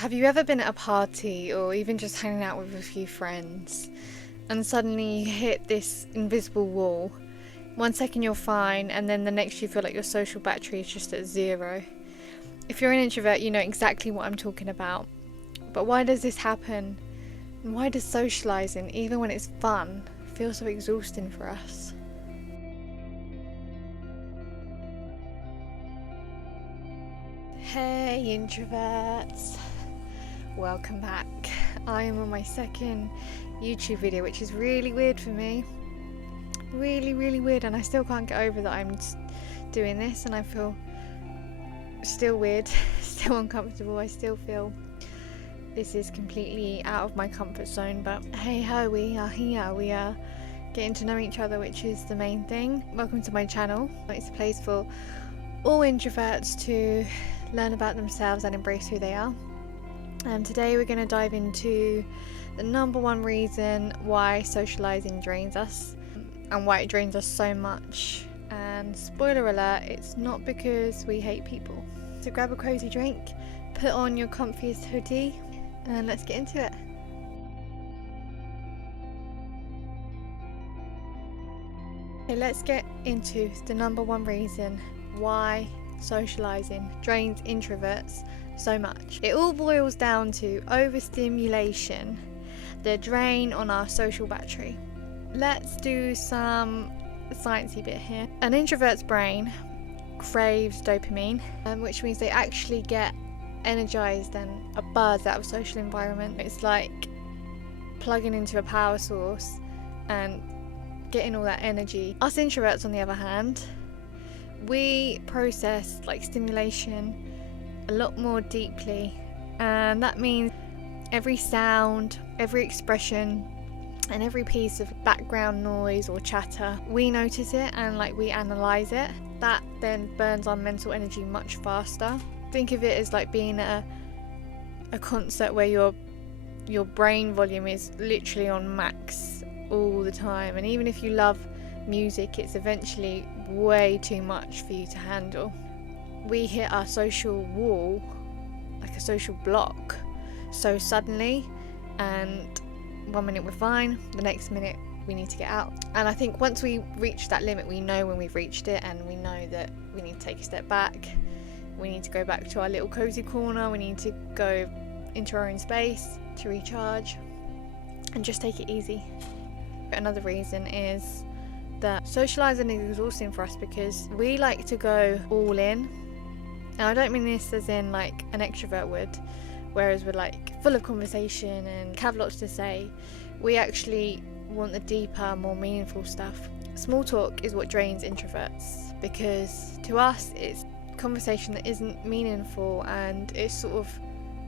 Have you ever been at a party or even just hanging out with a few friends and suddenly you hit this invisible wall? 1 second you're fine and then the next you feel like your social battery is just at 0. If you're an introvert, you know exactly what I'm talking about. But why does this happen? And why does socializing, even when it's fun, feel so exhausting for us? Hey introverts, welcome back. I am on my second YouTube video, which is really weird for me. Really weird, and I still can't get over that I'm doing this and I feel still weird, still uncomfortable. I still feel this is completely out of my comfort zone, but hey ho, we are here, we are getting to know each other, which is the main thing. Welcome to my channel. It's a place for all introverts to learn about themselves and embrace who they are. And today we're going to dive into the number one reason why socializing drains us and why it drains us so much. And spoiler alert, it's not because we hate people. So grab a cozy drink, put on your comfiest hoodie, and let's get into it. Okay, let's get into the number one reason why socializing drains introverts so much. It all boils down to overstimulation, the drain on our social battery. Let's do some sciencey bit here. An introvert's brain craves dopamine, which means they actually get energized and a buzz out of social environment. It's like plugging into a power source and getting all that energy. Us introverts, on the other hand, we process like stimulation a lot more deeply, and that means every sound, every expression, and every piece of background noise or chatter, we notice it and we analyze it. That then burns our mental energy much faster. Think of it as like being at a concert where your brain volume is literally on max all the time, and even if you love music, it's eventually way too much for you to handle. We hit our social wall, like a social block, so suddenly, and 1 minute we're fine, the next minute we need to get out. And I think once we reach that limit, we know when we've reached it, and we know that we need to take a step back. We need to go back to our little cozy corner. We need to go into our own space to recharge and just take it easy. Another reason is that socializing is exhausting for us because we like to go all in. Now I don't mean this as in like an extrovert would, whereas we're like full of conversation and have lots to say. We actually want the deeper, more meaningful stuff. Small talk is what drains introverts because to us it's conversation that isn't meaningful and it's sort of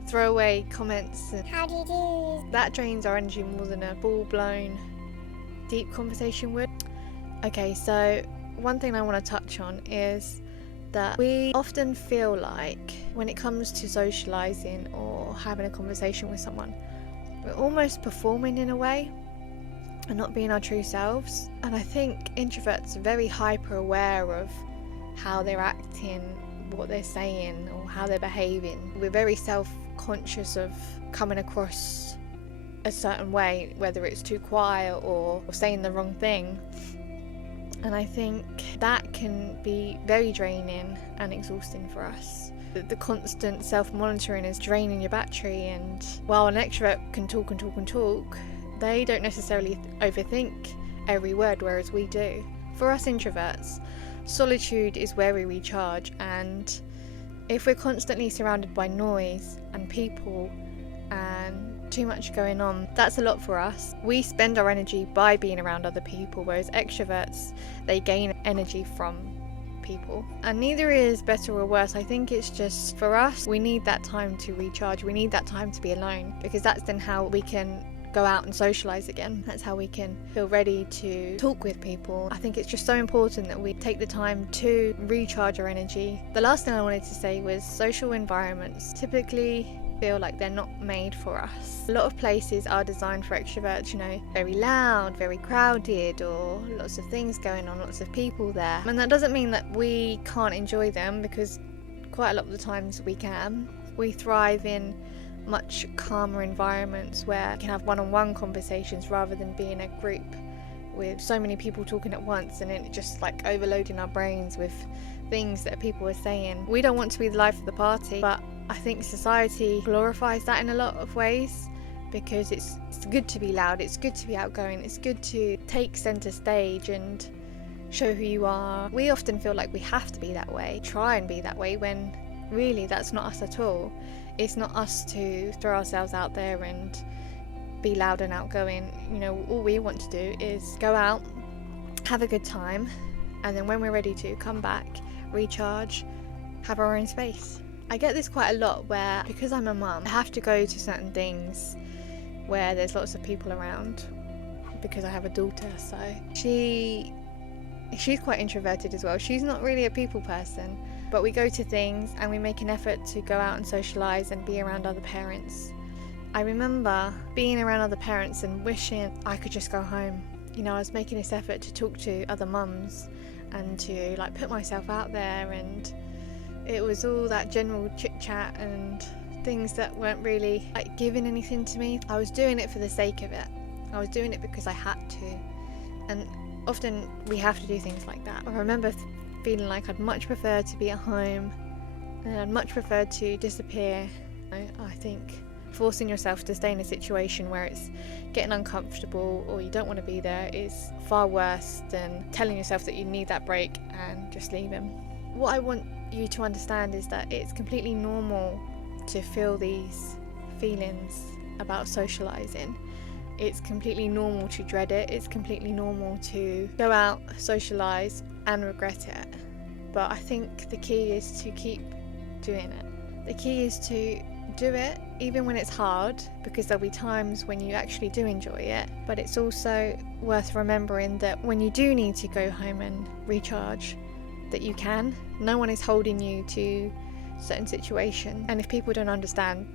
throwaway comments. How do you do? That drains our energy more than a full-blown deep conversation would. Okay, so one thing I want to touch on is that we often feel like when it comes to socializing or having a conversation with someone, we're almost performing in a way and not being our true selves. And I think introverts are very hyper aware of how they're acting, what they're saying, or how they're behaving. We're very self-conscious of coming across a certain way, whether it's too quiet or saying the wrong thing. And I think that can be very draining and exhausting for us. The constant self-monitoring is draining your battery, and while an extrovert can talk and talk and talk, they don't necessarily overthink every word, whereas we do. For us introverts, solitude is where we recharge, and if we're constantly surrounded by noise and people and too much going on, that's a lot for us. We spend our energy by being around other people, whereas extroverts, they gain energy from people. And neither is better or worse. I think it's just for us, we need that time to recharge. We need that time to be alone, because that's then how we can go out and socialize again. That's how we can feel ready to talk with people. I think it's just so important that we take the time to recharge our energy. The last thing I wanted to say was social environments typically feel like they're not made for us. A lot of places are designed for extroverts, very loud, very crowded, or lots of things going on, lots of people there. And that doesn't mean that we can't enjoy them, because quite a lot of the times we can. We thrive in much calmer environments where you can have one-on-one conversations rather than be in a group with so many people talking at once, and it just like overloading our brains with things that people are saying. We don't want to be the life of the party, but I think society glorifies that in a lot of ways, because it's good to be loud, it's good to be outgoing, it's good to take centre stage and show who you are. We often feel like we have to be that way, try and be that way, when really that's not us at all. It's not us to throw ourselves out there and be loud and outgoing. You know, all we want to do is go out, have a good time, and then when we're ready to come back, recharge, have our own space. I get this quite a lot where, because I'm a mum, I have to go to certain things where there's lots of people around because I have a daughter. So she's quite introverted as well. She's not really a people person, but we go to things and we make an effort to go out and socialise and be around other parents. I remember being around other parents and wishing I could just go home. You know, I was making this effort to talk to other mums and to like put myself out there, and it was all that general chit chat and things that weren't really like giving anything to me. I was doing it for the sake of it. I was doing it because I had to, and often we have to do things like that. I remember feeling like I'd much prefer to be at home, and I'd much prefer to disappear. I think forcing yourself to stay in a situation where it's getting uncomfortable or you don't want to be there is far worse than telling yourself that you need that break and just leaving. What I want you to understand is that it's completely normal to feel these feelings about socialising. It's completely normal to dread it. It's completely normal to go out, socialise and regret it. But I think the key is to keep doing it. The key is to do it even when it's hard, because there'll be times when you actually do enjoy it. But it's also worth remembering that when you do need to go home and recharge, that you can. No one is holding you to certain situation, and if people don't understand,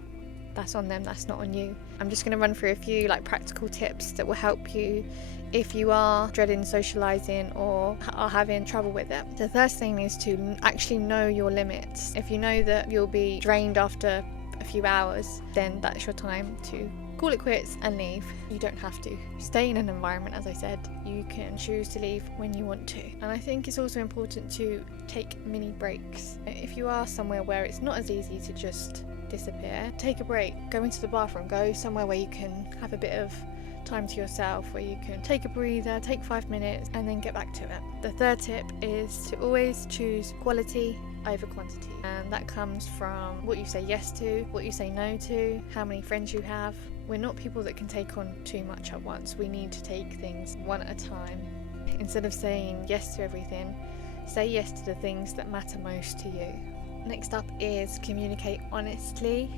that's on them, that's not on you. I'm just going to run through a few like practical tips that will help you if you are dreading socialising or are having trouble with it. The first thing is to actually know your limits. If you know that you'll be drained after a few hours, then that's your time to call it quits and leave. You don't have to stay in an environment, as I said. You can choose to leave when you want to. And I think it's also important to take mini breaks. If you are somewhere where it's not as easy to just disappear, take a break, go into the bathroom, go somewhere where you can have a bit of time to yourself, where you can take a breather, take 5 minutes and then get back to it. The third tip is to always choose quality over quantity, and that comes from what you say yes to, what you say no to, how many friends you have. We're not people that can take on too much at once. We need to take things one at a time. Instead of saying yes to everything, say yes to the things that matter most to you. Next up is communicate honestly.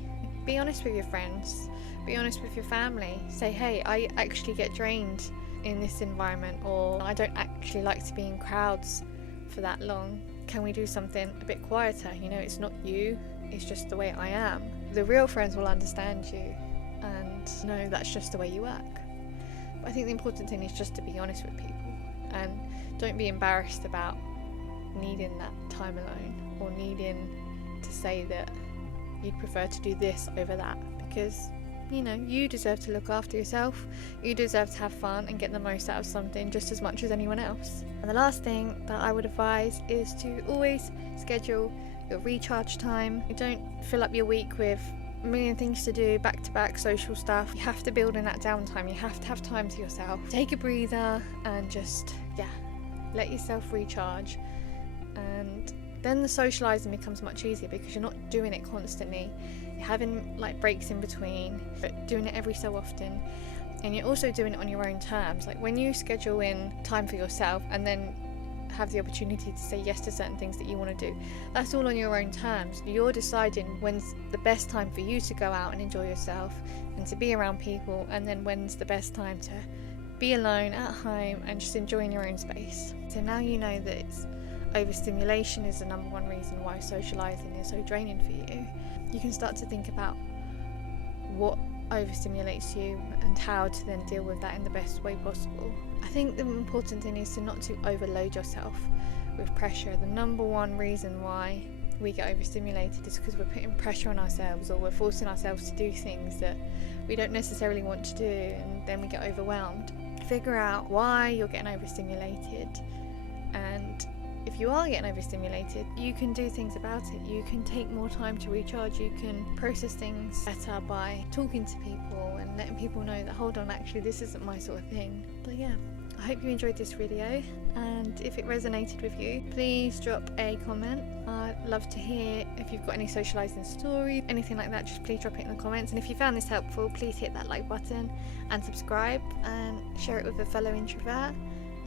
Be honest with your friends, be honest with your family. Say, hey, I actually get drained in this environment, or I don't actually like to be in crowds for that long. Can we do something a bit quieter? You know, it's not you, it's just the way I am. The real friends will understand you and know that's just the way you work. But I think the important thing is just to be honest with people, and don't be embarrassed about needing that time alone, or needing to say that you'd prefer to do this over that, because you know, you deserve to look after yourself, you deserve to have fun and get the most out of something just as much as anyone else. And the last thing that I would advise is to always schedule your recharge time. You don't fill up your week with a million things to do, back-to-back social stuff. You have to build in that downtime, you have to have time to yourself. Take a breather and just, let yourself recharge. And then the socialising becomes much easier because you're not doing it constantly. You're having like breaks in between, but doing it every so often. And you're also doing it on your own terms. Like when you schedule in time for yourself and then have the opportunity to say yes to certain things that you want to do, that's all on your own terms. You're deciding when's the best time for you to go out and enjoy yourself and to be around people, and then when's the best time to be alone at home and just enjoying your own space. So now you know that overstimulation is the number one reason why socialising is so draining for you. You can start to think about what overstimulates you and how to then deal with that in the best way possible. I think the important thing is to not to overload yourself with pressure. The number one reason why we get overstimulated is because we're putting pressure on ourselves, or we're forcing ourselves to do things that we don't necessarily want to do, and then we get overwhelmed. Figure out why you're getting overstimulated, and if you are getting overstimulated, you can do things about it. You can take more time to recharge. You can process things better by talking to people and letting people know that, hold on, actually this isn't my sort of thing. But yeah, I hope you enjoyed this video, and if it resonated with you, please drop a comment. I'd love to hear if you've got any socialising stories, anything like that. Just please drop it in the comments, and if you found this helpful, please hit that like button and subscribe and share it with a fellow introvert.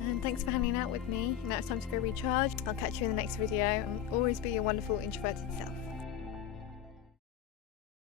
And thanks for hanging out with me. Now it's time to go recharge. I'll catch you in the next video, and always be your wonderful introverted self.